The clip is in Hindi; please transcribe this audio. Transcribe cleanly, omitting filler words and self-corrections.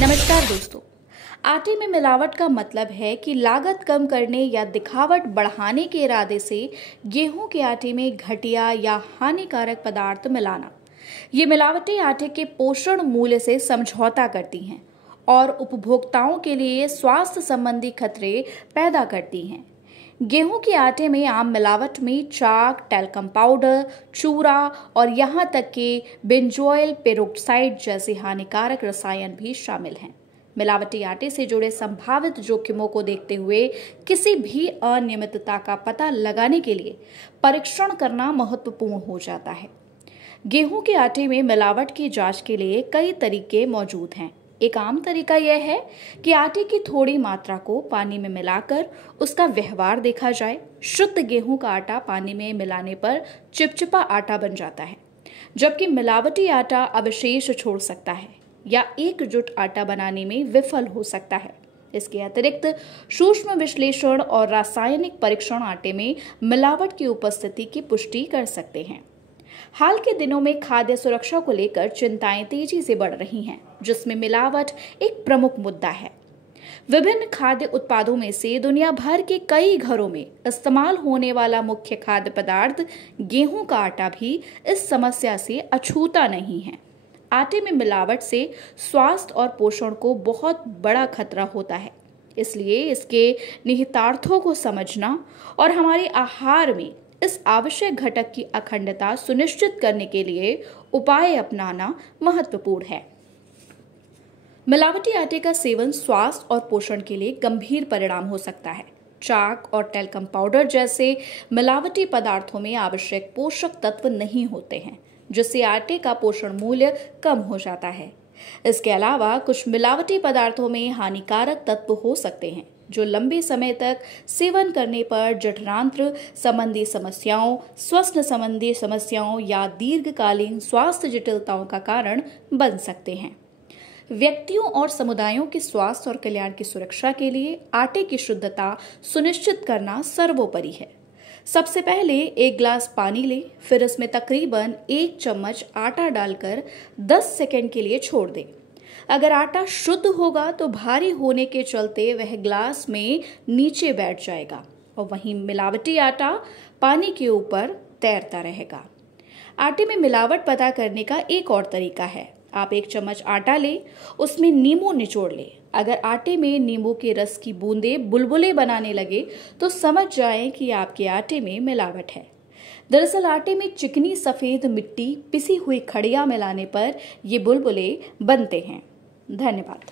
नमस्कार दोस्तों। आटे में मिलावट का मतलब है कि लागत कम करने या दिखावट बढ़ाने के इरादे से गेहूं के आटे में घटिया या हानिकारक पदार्थ मिलाना। ये मिलावटें आटे के पोषण मूल्य से समझौता करती हैं और उपभोक्ताओं के लिए स्वास्थ्य संबंधी खतरे पैदा करती हैं। गेहूं के आटे में आम मिलावट में चाक, टैल्कम पाउडर, चूरा और यहाँ तक कि बेंजोइल पेरोक्साइड जैसे हानिकारक रसायन भी शामिल हैं। मिलावटी आटे से जुड़े संभावित जोखिमों को देखते हुए किसी भी अनियमितता का पता लगाने के लिए परीक्षण करना महत्वपूर्ण हो जाता है। गेहूं के आटे में मिलावट की जांच के लिए कई तरीके मौजूद हैं। एक आम तरीका यह है कि आटे की थोड़ी मात्रा को पानी में मिलाकर उसका व्यवहार देखा जाए। शुद्ध गेहूं का आटा पानी में मिलाने पर चिपचिपा आटा बन जाता है, जबकि मिलावटी आटा अवशेष छोड़ सकता है या एकजुट आटा बनाने में विफल हो सकता है। इसके अतिरिक्त सूक्ष्म विश्लेषण और रासायनिक परीक्षण आटे में मिलावट की उपस्थिति की पुष्टि कर सकते हैं। हाल के दिनों में खाद्य सुरक्षा को लेकर चिंताएं तेजी से बढ़ रही हैं, जिसमें मिलावट एक प्रमुख मुद्दा है। विभिन्न खाद्य उत्पादों में से दुनिया भर के कई घरों में इस्तेमाल होने वाला मुख्य खाद्य पदार्थ गेहूं का आटा भी इस समस्या से अछूता नहीं है। आटे में मिलावट से स्वास्थ्य और पोषण को बहुत बड़ा खतरा होता है, इसलिए इसके निहितार्थों को समझना और हमारे आहार में इस आवश्यक घटक की अखंडता सुनिश्चित करने के लिए उपाय अपनाना महत्वपूर्ण है। मिलावटी आटे का सेवन स्वास्थ्य और पोषण के लिए गंभीर परिणाम हो सकता है। चाक और टैल्कम पाउडर जैसे मिलावटी पदार्थों में आवश्यक पोषक तत्व नहीं होते हैं, जिससे आटे का पोषण मूल्य कम हो जाता है। इसके अलावा कुछ मिलावटी पदार्थों में हानिकारक तत्व हो सकते हैं, जो लंबे समय तक सेवन करने पर जठरांत्र संबंधी समस्याओं, श्वसन संबंधी समस्याओं या दीर्घकालीन स्वास्थ्य जटिलताओं का कारण बन सकते हैं। व्यक्तियों और समुदायों के स्वास्थ्य और कल्याण की सुरक्षा के लिए आटे की शुद्धता सुनिश्चित करना सर्वोपरि है। सबसे पहले एक गिलास पानी लें, फिर इसमें तकरीबन 1 चम्मच आटा डालकर 10 सेकंड के लिए छोड़ दें। अगर आटा शुद्ध होगा तो भारी होने के चलते वह ग्लास में नीचे बैठ जाएगा और वहीं मिलावटी आटा पानी के ऊपर तैरता रहेगा। आटे में मिलावट पता करने का एक और तरीका है। आप 1 चम्मच आटा लें, उसमें नींबू निचोड़ लें। अगर आटे में नींबू के रस की बूंदें बुलबुले बनाने लगे तो समझ जाएं कि आपके आटे में मिलावट है। दरअसल आटे में चिकनी सफेद मिट्टी, पिसी हुई खड़िया मिलाने पर ये बुलबुले बनते हैं। धन्यवाद।